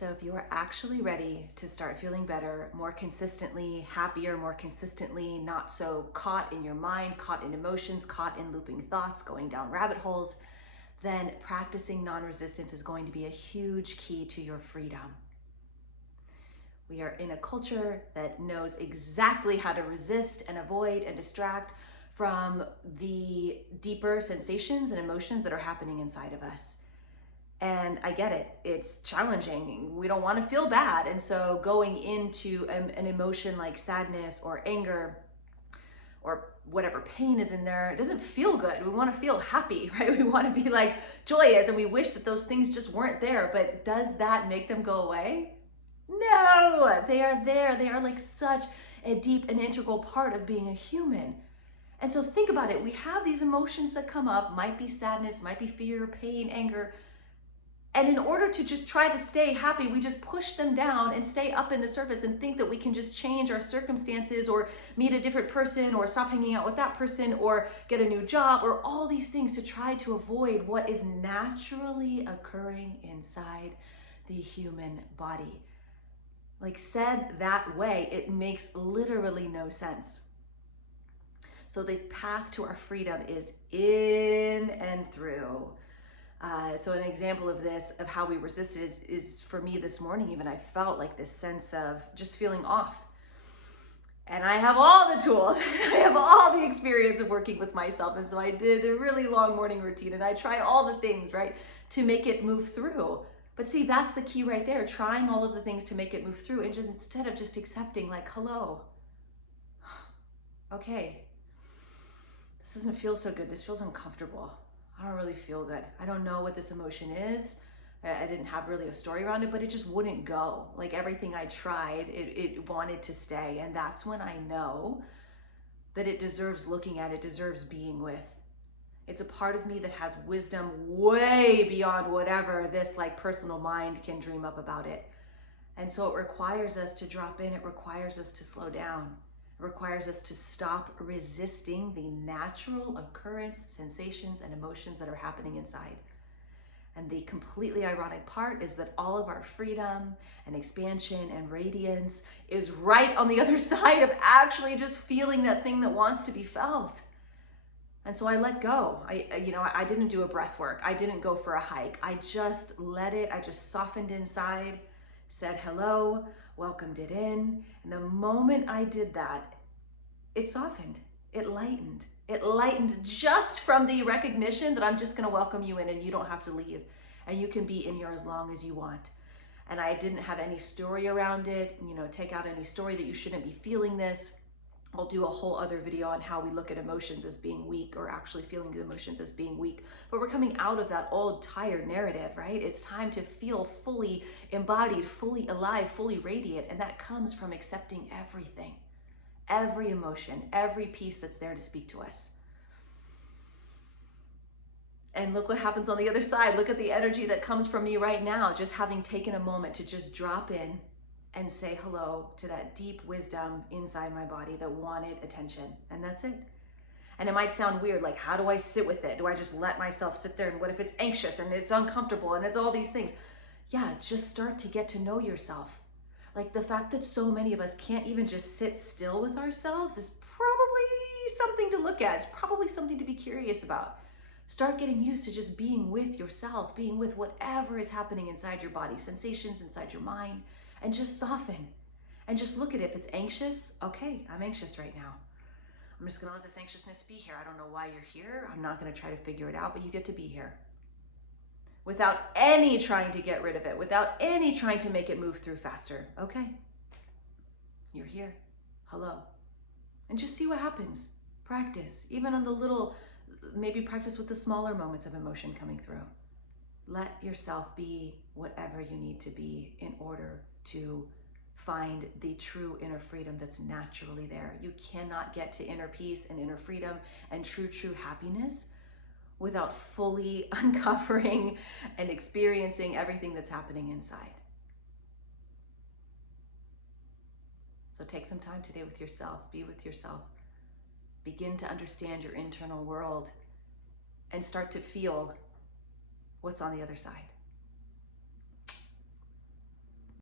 So if you are actually ready to start feeling better, more consistently, happier, more consistently, not so caught in your mind, caught in emotions, caught in looping thoughts, going down rabbit holes, then practicing non-resistance is going to be a huge key to your freedom. We are in a culture that knows exactly how to resist and avoid and distract from the deeper sensations and emotions that are happening inside of us. And I get it, it's challenging. We don't want to feel bad. And so going into an emotion like sadness or anger or whatever pain is in there, it doesn't feel good. We want to feel happy, right? We want to be like joyous, and we wish that those things just weren't there. But does that make them go away? No, they are there. They are like such a deep and integral part of being a human. And so think about it. We have these emotions that come up, might be sadness, might be fear, pain, anger. And in order to just try to stay happy, we just push them down and stay up in the surface and think that we can just change our circumstances or meet a different person or stop hanging out with that person or get a new job or all these things to try to avoid what is naturally occurring inside the human body. Like, said that way, it makes literally no sense. So the path to our freedom is in and through. So an example of this, of how we resist it, is for me this morning even, I felt like this sense of just feeling off. And I have all the tools, I have all the experience of working with myself. And so I did a really long morning routine and I tried all the things, right, to make it move through. But see, that's the key right there, trying all of the things to make it move through, and just, instead of just accepting like, hello, okay, this doesn't feel so good, this feels uncomfortable. I don't really feel good. I don't know what this emotion is. I didn't have really a story around it, but it just wouldn't go. Like everything I tried, it wanted to stay. And that's when I know that it deserves looking at, it deserves being with. It's a part of me that has wisdom way beyond whatever this like personal mind can dream up about it. And so it requires us to drop in, it requires us to slow down. It requires us to stop resisting the natural occurrence, sensations, and emotions that are happening inside. And the completely ironic part is that all of our freedom and expansion and radiance is right on the other side of actually just feeling that thing that wants to be felt. And so I let go. I didn't do a breath work. I didn't go for a hike. I just let it. I just softened inside, said hello, welcomed it in. And the moment I did that, it softened, it lightened. It lightened just from the recognition that I'm just gonna welcome you in and you don't have to leave. And you can be in here as long as you want. And I didn't have any story around it, take out any story that you shouldn't be feeling this. I'll do a whole other video on how we look at emotions as being weak, or actually feeling emotions as being weak. But we're coming out of that old tired narrative, right? It's time to feel fully embodied, fully alive, fully radiant. And that comes from accepting everything, every emotion, every piece that's there to speak to us. And look what happens on the other side. Look at the energy that comes from me right now, just having taken a moment to just drop in and say hello to that deep wisdom inside my body that wanted attention. And that's it. And it might sound weird, like, how do I sit with it? Do I just let myself sit there? And what if it's anxious and it's uncomfortable and it's all these things? Yeah, just start to get to know yourself. Like, the fact that so many of us can't even just sit still with ourselves is probably something to look at. It's probably something to be curious about. Start getting used to just being with yourself, being with whatever is happening inside your body, sensations inside your mind, and just soften. And just look at it. If it's anxious, okay, I'm anxious right now. I'm just gonna let this anxiousness be here. I don't know why you're here. I'm not gonna try to figure it out, but you get to be here. Without any trying to get rid of it, without any trying to make it move through faster. Okay, you're here, hello. And just see what happens. Practice, even on the little, maybe practice with the smaller moments of emotion coming through. Let yourself be whatever you need to be in order to find the true inner freedom that's naturally there. You cannot get to inner peace and inner freedom and true happiness without fully uncovering and experiencing everything that's happening inside. So take some time today with yourself, be with yourself, begin to understand your internal world, and start to feel what's on the other side.